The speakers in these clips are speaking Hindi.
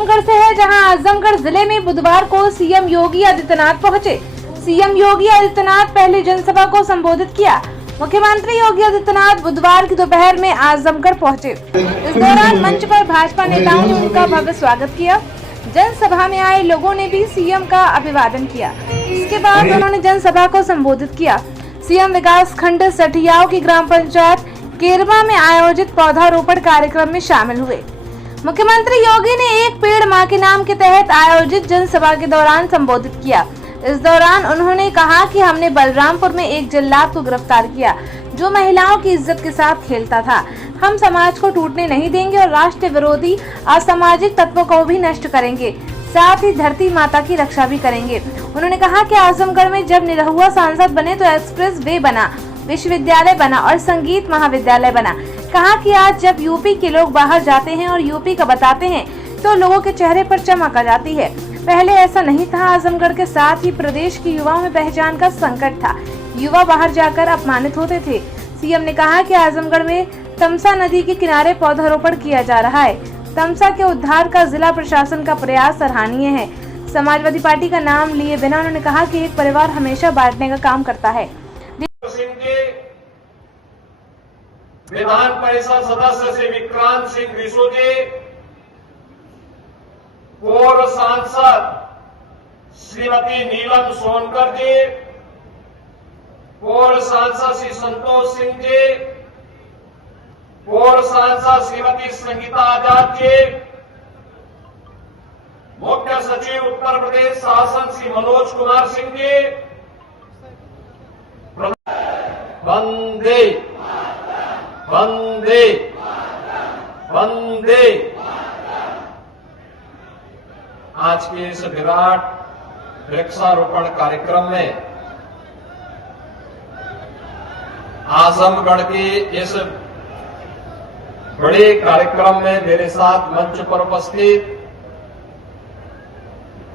आजमगढ़ से है, जहां आजमगढ़ जिले में बुधवार को सीएम योगी आदित्यनाथ पहुंचे। सीएम योगी आदित्यनाथ पहले जनसभा को संबोधित किया। मुख्यमंत्री योगी आदित्यनाथ बुधवार की दोपहर में आजमगढ़ पहुंचे। इस दौरान मंच पर भाजपा नेताओं ने उनका भव्य स्वागत किया। जनसभा में आए लोगों ने भी सीएम का अभिवादन किया। इसके बाद उन्होंने जनसभा को संबोधित किया। सीएम विकास खंड सठियाओं की ग्राम पंचायत केरवा में आयोजित पौधारोपण कार्यक्रम में शामिल हुए। मुख्यमंत्री योगी ने एक पेड़ मां के नाम के तहत आयोजित जनसभा के दौरान संबोधित किया। इस दौरान उन्होंने कहा कि हमने बलरामपुर में एक जल्लाद को गिरफ्तार किया जो महिलाओं की इज्जत के साथ खेलता था। हम समाज को टूटने नहीं देंगे और राष्ट्र विरोधी असामाजिक तत्वों को भी नष्ट करेंगे, साथ ही धरती माता की रक्षा भी करेंगे। उन्होंने कहा कि आजमगढ़ में जब निरहुआ सांसद बने तो एक्सप्रेस वे बना, विश्वविद्यालय बना और संगीत महाविद्यालय बना। कहा कि आज जब यूपी के लोग बाहर जाते हैं और यूपी का बताते हैं तो लोगों के चेहरे पर चमक आ जाती है। पहले ऐसा नहीं था। आजमगढ़ के साथ ही प्रदेश के युवाओं में पहचान का संकट था। युवा बाहर जाकर अपमानित होते थे। सीएम ने कहा कि आजमगढ़ में तमसा नदी के किनारे पौधारोपण किया जा रहा है। तमसा के उद्धार का जिला प्रशासन का प्रयास सराहनीय है। समाजवादी पार्टी का नाम लिए बिना उन्होंने कहा कि एक परिवार हमेशा बांटने का काम करता है। विधान परिषद सदस्य श्री विक्रांत सिंह रिसो जी, पूर्व सांसद श्रीमती नीलम सोनकर जी, पूर्व सांसद श्री संतोष सिंह जी, पूर्व सांसद श्रीमती संगीता आजाद जी, मुख्य सचिव उत्तर प्रदेश शासन श्री मनोज कुमार सिंह जी, वंदे वंदे वंदे। आज के इस विराट वृक्षारोपण कार्यक्रम में आजमगढ़ के इस बड़े कार्यक्रम में मेरे साथ मंच पर उपस्थित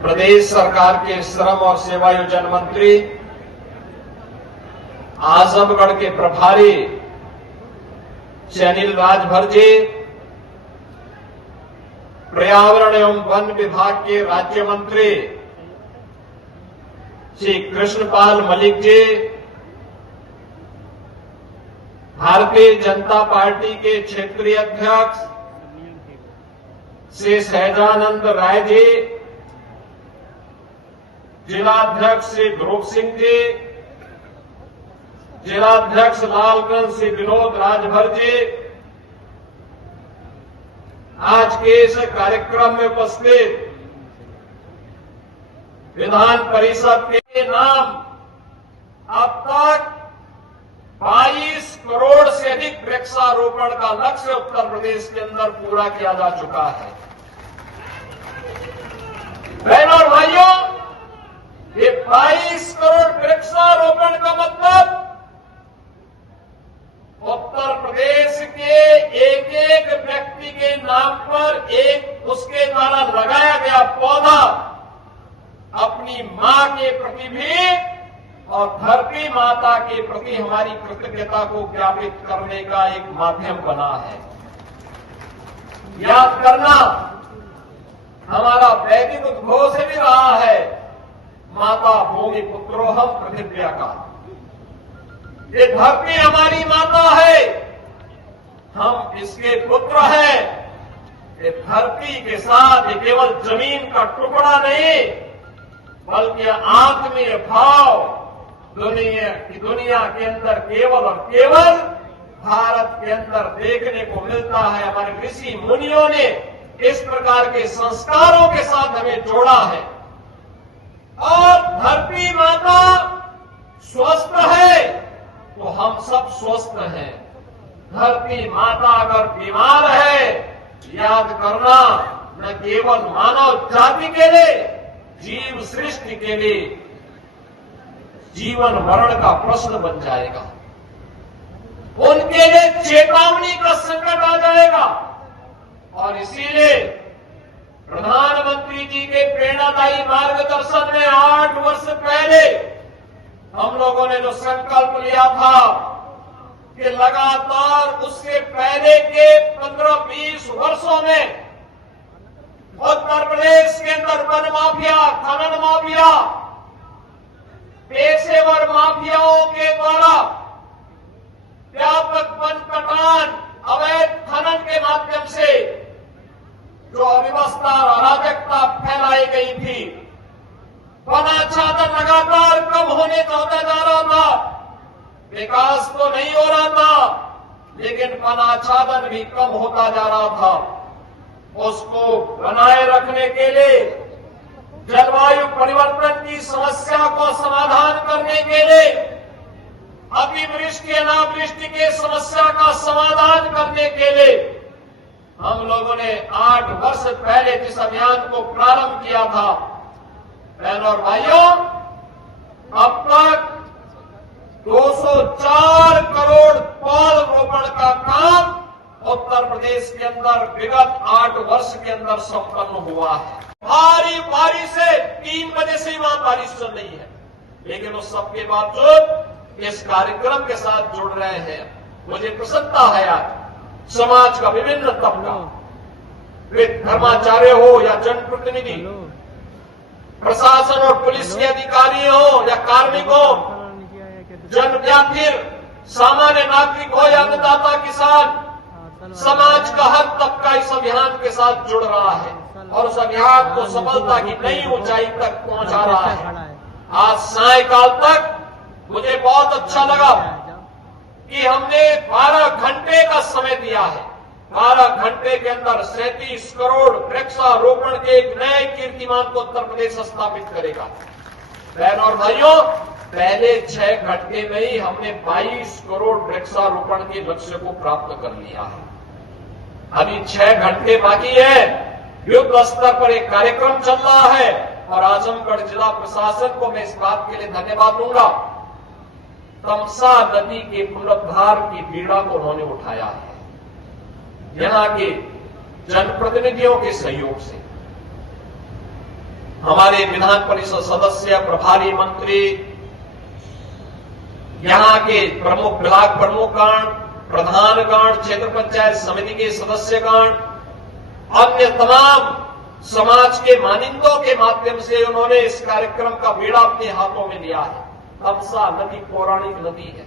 प्रदेश सरकार के श्रम और सेवायोजन मंत्री, आजमगढ़ के प्रभारी चैनिल राजभर जी, पर्यावरण एवं वन विभाग के राज्य मंत्री श्री कृष्णपाल मलिक जी, भारतीय जनता पार्टी के क्षेत्रीय अध्यक्ष श्री सहजानंद राय जी, जिलाध्यक्ष श्री ध्रुव सिंह जी, जिलाध्यक्ष लालगंज श्री विनोद राजभर जी, आज के इस कार्यक्रम में उपस्थित विधान परिषद के नाम अब तक 22 करोड़ से अधिक वृक्षारोपण का लक्ष्य उत्तर प्रदेश के अंदर पूरा किया जा चुका है। बहनों और भाइयों, ये 22 करोड़ वृक्षारोपण का मतलब उत्तर प्रदेश के एक एक व्यक्ति के नाम पर एक उसके द्वारा लगाया गया पौधा अपनी मां के प्रति भी और धरती माता के प्रति हमारी कृतज्ञता को ज्ञापित करने का एक माध्यम बना है। याद करना हमारा वैदिक उद्घोष भी रहा है, माता भूमि पुत्रोहम पृथिव्या का। ये धरती हमारी माता है, हम इसके पुत्र हैं। ये धरती के साथ ये केवल जमीन का टुकड़ा नहीं बल्कि आत्मीय भाव दुनिया के अंदर केवल और केवल भारत के अंदर देखने को मिलता है। हमारे ऋषि मुनियों ने इस प्रकार के संस्कारों के साथ हमें जोड़ा है और धरती माता स्वस्थ है तो हम सब स्वस्थ हैं। धरती माता अगर बीमार है, याद करना न केवल मानव जाति के लिए, जीव सृष्टि के लिए जीवन मरण का प्रश्न बन जाएगा। उनके लिए चेतावनी का संकट आ जाएगा। और इसीलिए प्रधानमंत्री जी के प्रेरणादायी मार्गदर्शन में 8 वर्ष पहले हम लोगों ने जो संकल्प लिया था कि लगातार उससे पहले के 15-20 वर्षों में उत्तर के अंदर वन माफिया, खनन माफिया, पेशेवर माफियाओं के द्वारा व्यापक वन कटान, अवैध खनन के माध्यम से जो अव्यवस्था और अराजकता फैलाई गई थी, वनाच्छादन लगातार कम होने होता जा रहा था। विकास तो नहीं हो रहा था, लेकिन वनाच्छादन भी कम होता जा रहा था। उसको बनाए रखने के लिए, जलवायु परिवर्तन की समस्या को समाधान करने के लिए, अतिवृष्टि अनावृष्टि के समस्या का समाधान करने के लिए हम लोगों ने 8 वर्ष पहले जिस अभियान को प्रारंभ किया था, बहनों और भाइयों, अब तक 204 करोड़ पौधरोपण का काम उत्तर प्रदेश के अंदर विगत 8 वर्ष के अंदर संपन्न हुआ है। भारी बारिश से 3 बजे से ही वहां बारिश चल रही है, लेकिन उस सबके बावजूद इस कार्यक्रम के साथ जुड़ रहे हैं। मुझे प्रसन्नता है आज समाज का विभिन्न तबका, वे धर्माचार्य हो या जनप्रतिनिधि, प्रशासन और पुलिस के अधिकारी हो या कार्मिक हो, या फिर सामान्य नागरिक हो या अन्नदाता किसान, समाज का हर तबका इस अभियान के साथ जुड़ रहा है और उस अभियान को सफलता की नई ऊंचाई तक पहुंचा रहा है। आज सायंकाल तक मुझे बहुत अच्छा लगा कि हमने 12 घंटे का समय दिया है। 12 घंटे के अंदर 37 करोड़ वृक्षारोपण के एक नए कीर्तिमान को उत्तर प्रदेश स्थापित करेगा। बहनों और भाइयों, पहले 6 घंटे में ही हमने 22 करोड़ वृक्षारोपण के लक्ष्य को प्राप्त कर लिया है। अभी 6 घंटे बाकी है। युद्ध स्तर पर एक कार्यक्रम चल रहा है और आजमगढ़ जिला प्रशासन को मैं इस बात के लिए धन्यवाद दूंगा। तमसा नदी के पुनरुद्धार की पीड़ा को उन्होंने उठाया है, यहां के जनप्रतिनिधियों के सहयोग से। हमारे विधान परिषद सदस्य, प्रभारी मंत्री, यहां के प्रमुख ब्लॉक प्रमुखगण, प्रधानगण, क्षेत्र पंचायत समिति के सदस्यगण, अन्य तमाम समाज के मानिंदों के माध्यम से उन्होंने इस कार्यक्रम का बीड़ा अपने हाथों में लिया है। तमसा नदी पौराणिक नदी है,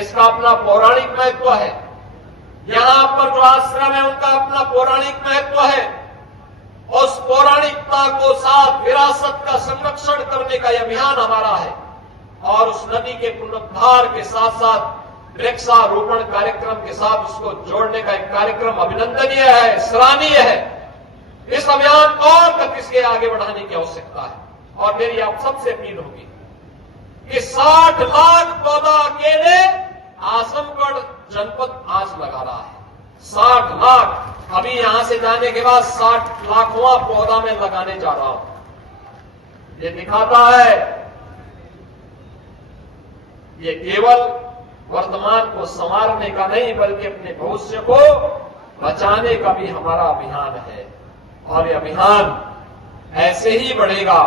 इसका अपना पौराणिक महत्व है। यहां पर जो आश्रम है उनका अपना पौराणिक महत्व है। उस पौराणिकता को साथ विरासत का संरक्षण करने का यह अभियान हमारा है और उस नदी के पुनरुद्धार के साथ साथ वृक्षारोपण कार्यक्रम के साथ उसको जोड़ने का एक कार्यक्रम अभिनंदनीय है, सराहनीय है। इस अभियान को और गति से आगे बढ़ाने की आवश्यकता है और मेरी आप सबसे अपील होगी कि 60 लाख पौधा अकेले आजमगढ़ जनपद आज लगा रहा है। 60 लाख। अभी यहां से जाने के बाद 60 लाखवां पौधा मैं लगाने जा रहा हूं। ये दिखाता है, ये केवल वर्तमान को संवारने का नहीं बल्कि अपने भविष्य को बचाने का भी हमारा अभियान है और ये अभियान ऐसे ही बढ़ेगा।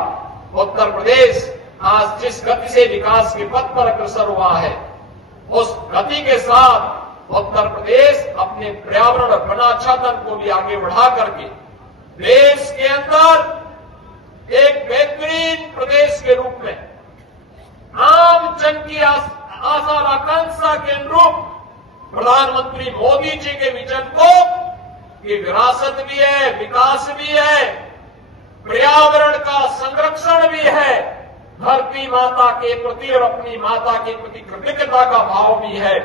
उत्तर प्रदेश आज जिस गति से विकास के पथ पर अग्रसर हुआ है, उस गति के साथ उत्तर प्रदेश अपने पर्यावरण और वनाच्छादन को भी आगे बढ़ा करके देश के अंदर एक बेहतरीन प्रदेश के रूप में आम जन की आशा और आकांक्षा के अनुरूप प्रधानमंत्री मोदी जी के विजन को कि विरासत भी है, विकास भी है, पर्यावरण का संरक्षण भी है, धरती माता के प्रति और अपनी माता के प्रति कृतज्ञता का भाव भी है।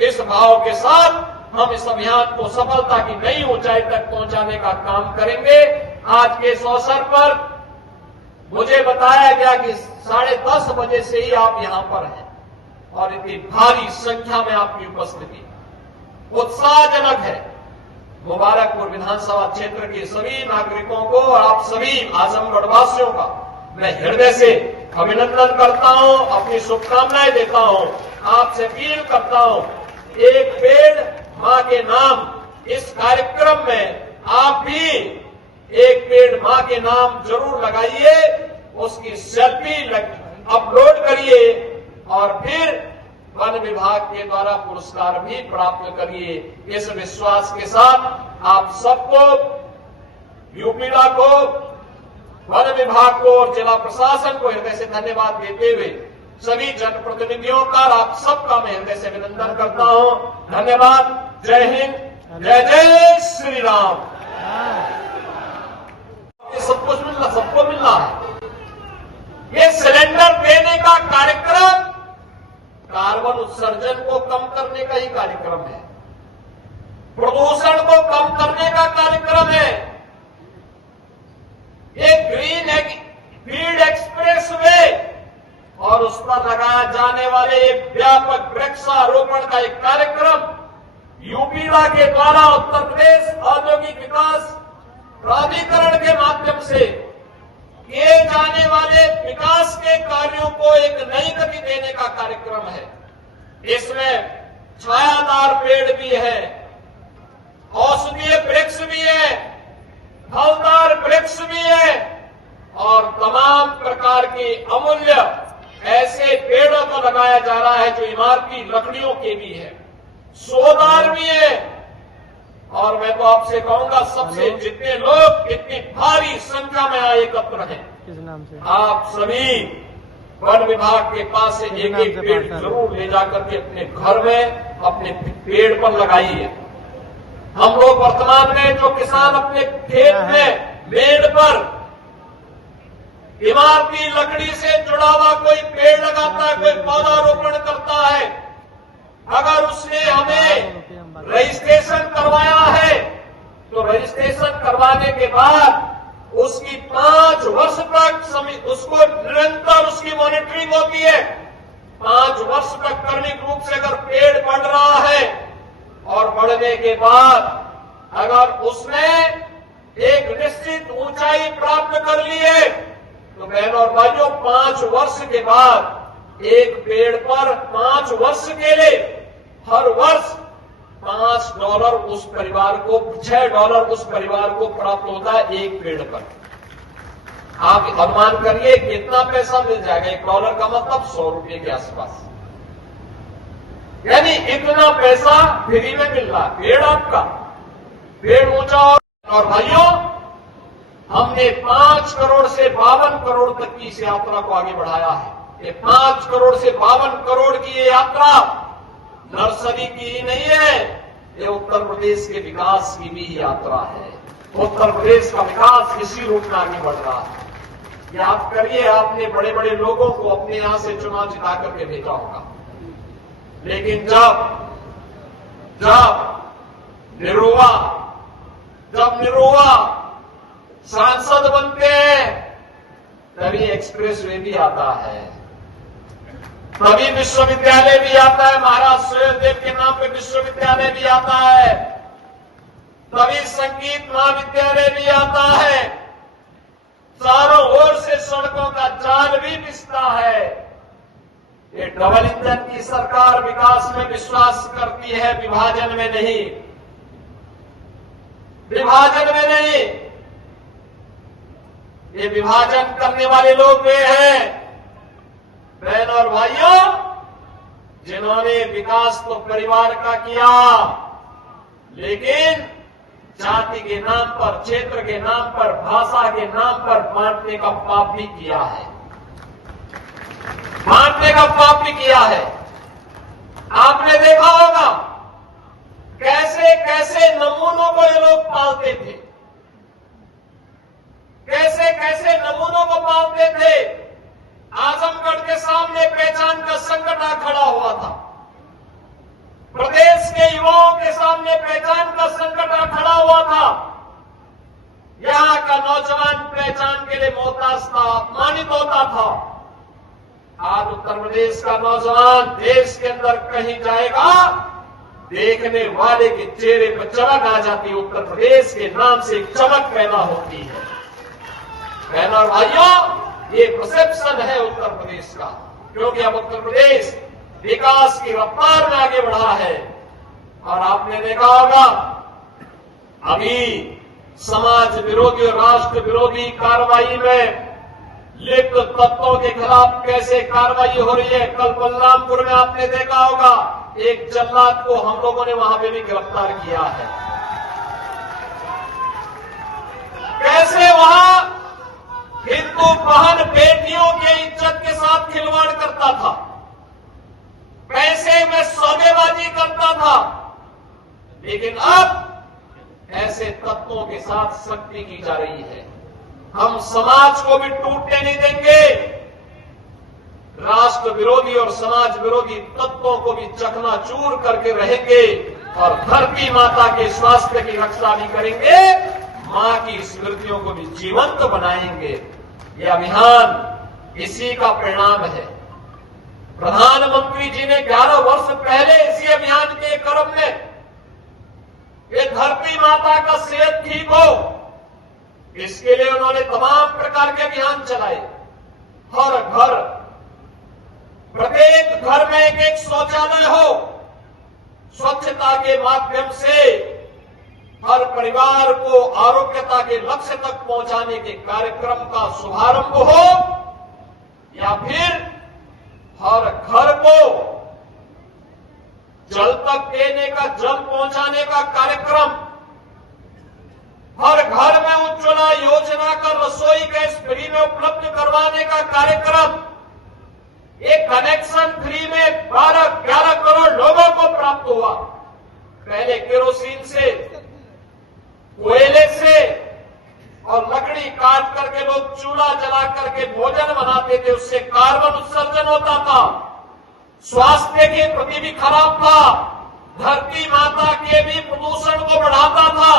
इस भाव के साथ हम इस अभियान को सफलता की नई ऊंचाई तक पहुंचाने का काम करेंगे। आज के इस अवसर पर मुझे बताया गया कि 10:30 बजे से ही आप यहां पर हैं और इतनी भारी संख्या में आपकी उपस्थिति उत्साहजनक है। मुबारकपुर विधानसभा क्षेत्र के सभी नागरिकों को और आप सभी आजमगढ़ वासियों का मैं हृदय से अभिनंदन करता हूं, अपनी शुभकामनाएं देता हूं, आपसे अपील करता हूं, एक पेड़ मां के नाम इस कार्यक्रम में आप भी एक पेड़ मां के नाम जरूर लगाइए, उसकी सेल्फी अपलोड करिए और फिर वन विभाग के द्वारा पुरस्कार भी प्राप्त करिए। इस विश्वास के साथ आप सबको, यूपीडा को, विभाग को और जिला प्रशासन को हृदय से धन्यवाद देते हुए सभी जनप्रतिनिधियों का और आप सबका मैं हृदय से अभिनंदन करता हूं। धन्यवाद। जय हिंद, जय जय श्री राम। ये सब कुछ सबको मिल रहा है। ये सिलेंडर देने का कार्यक्रम कार्बन उत्सर्जन को कम करने का ही कार्यक्रम है, प्रदूषण को कम करने का कार्यक्रम है। ये ग्रीन फील्ड एक्सप्रेस वे और उस पर लगाए जाने वाले एक व्यापक वृक्षारोपण का एक कार्यक्रम यूपीडा के द्वारा उत्तर प्रदेश औद्योगिक विकास प्राधिकरण के माध्यम से किए जाने वाले विकास के कार्यों को एक नई गति देने का कार्यक्रम है। इसमें छायादार पेड़ भी है, औषधीय वृक्ष भी है, फलदार वृक्ष भी है और तमाम प्रकार के अमूल्य ऐसे पेड़ों को लगाया जा रहा है जो इमारती लकड़ियों के भी है, सोदार भी है। और मैं तो आपसे कहूंगा सबसे जितने लोग इतनी भारी संख्या में आए एकत्र हैं, आप सभी वन विभाग के पास से एक एक पेड़ जरूर ले जाकर के अपने घर में अपने पेड़ पर लगाइए। हम लोग वर्तमान में जो किसान अपने खेत में पेड़ पर इमारती लकड़ी से जुड़ा हुआ कोई पेड़ लगाता है, कोई पौधारोपण करता है, अगर उसने हमें रजिस्ट्रेशन करवाया है तो रजिस्ट्रेशन करवाने के बाद उसकी 5 वर्ष तक उसको निरंतर उसकी मॉनिटरिंग होती है। 5 वर्ष तक क्रमिक रूप से अगर पेड़ बढ़ रहा है और बढ़ने के बाद अगर उसने एक निश्चित ऊंचाई प्राप्त कर ली है तो बहनों और भाइयों 5 वर्ष के बाद एक पेड़ पर 5 वर्ष के लिए हर वर्ष $5 उस परिवार को, $6 उस परिवार को प्राप्त होता है एक पेड़ पर। आप अनुमान करिए कितना पैसा मिल जाएगा। $1 का मतलब 100 रुपये के आसपास, यानी इतना पैसा फ्री में मिल रहा है। पेड़ आपका, पेड़ ऊंचा। और भाइयों, हमने 5 करोड़ से 52 करोड़ तक की इस यात्रा को आगे बढ़ाया है। ये 5 करोड़ से 52 करोड़ की ये यात्रा नर्सरी की ही नहीं है, ये उत्तर प्रदेश के विकास की भी यात्रा है। उत्तर प्रदेश का विकास इसी रूप में आगे बढ़ रहा है। याद करिए, आपने बड़े बड़े लोगों को अपने यहां से चुनाव जिता करके भेजा होगा, लेकिन जब निरोवा सांसद बनते हैं तभी एक्सप्रेस वे भी आता है, तभी विश्वविद्यालय भी आता है, महाराज सुहेलदेव के नाम पे विश्वविद्यालय भी आता है, तभी संगीत महाविद्यालय भी आता है, चारों ओर से सड़कों का जाल भी बिछता है। ये डबल इंजन की सरकार विकास में विश्वास करती है, विभाजन में नहीं, विभाजन में नहीं। ये विभाजन करने वाले लोग वे हैं बहन और भाइयों जिन्होंने विकास तो परिवार का किया, लेकिन जाति के नाम पर, क्षेत्र के नाम पर, भाषा के नाम पर बांटने का पाप भी किया है, बांटने का पाप भी किया है। आपने देखा होगा कैसे कैसे नमूनों को ये लोग पालते थे, कैसे कैसे नमूनों को पालते थे। आजमगढ़ के सामने पहचान का संकट आ खड़ा हुआ था, प्रदेश के युवाओं के सामने पहचान का संकट आ खड़ा हुआ था। यहां का नौजवान पहचान के लिए मोहताज था, अपमानित होता था। आज उत्तर प्रदेश का नौजवान देश के अंदर कहीं जाएगा, देखने वाले के चेहरे पर चमक आ जाती है, उत्तर प्रदेश के नाम से एक चमक पैदा होती है। बहनों और भाइयों, ये परसेप्शन है उत्तर प्रदेश का, क्योंकि अब उत्तर प्रदेश विकास की रफ्तार में आगे बढ़ा है। और आपने देखा होगा अभी समाज विरोधी और राष्ट्र विरोधी कार्रवाई में लिप्त तत्वों के खिलाफ कैसे कार्रवाई हो रही है। कल बलरामपुर में आपने देखा होगा एक जल्लाद को हम लोगों ने वहां पे भी गिरफ्तार किया है। कैसे वहां हिंदू साथ सख्ती की जा रही है। हम समाज को भी टूटने नहीं देंगे, राष्ट्र विरोधी और समाज विरोधी तत्वों को भी चकनाचूर करके रहेंगे और धरती माता के स्वास्थ्य की रक्षा भी करेंगे, मां की स्मृतियों को भी जीवंत बनाएंगे। यह अभियान इसी का परिणाम है। प्रधानमंत्री जी ने 11 वर्ष पहले इसी अभियान के क्रम में ये धरती माता का सेहत ठीक हो, इसके लिए उन्होंने तमाम प्रकार के अभियान चलाए। हर घर, प्रत्येक घर में एक एक शौचालय हो, स्वच्छता के माध्यम से हर परिवार को आरोग्यता के लक्ष्य तक पहुंचाने के कार्यक्रम का शुभारंभ हो, या फिर हर घर को जल तक देने का, जल पहुंचाने का कार्यक्रम, हर घर में उज्ज्वला योजना का रसोई गैस फ्री में उपलब्ध करवाने का कार्यक्रम, एक कनेक्शन फ्री में 12-11 करोड़ लोगों को प्राप्त हुआ। पहले केरोसिन से, कोयले से और लकड़ी काट करके लोग चूल्हा जला करके भोजन बनाते थे, उससे कार्बन उत्सर्जन होता था, स्वास्थ्य के प्रति भी खराब था, धरती माता के भी प्रदूषण को बढ़ाता था,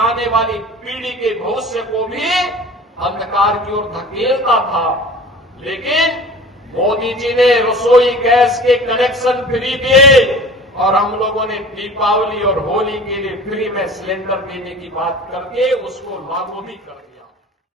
आने वाली पीढ़ी के भविष्य को भी अंधकार की ओर धकेलता था। लेकिन मोदी जी ने रसोई गैस के कनेक्शन फ्री दिए और हम लोगों ने दीपावली और होली के लिए फ्री में सिलेंडर देने की बात करके उसको लागू भी कर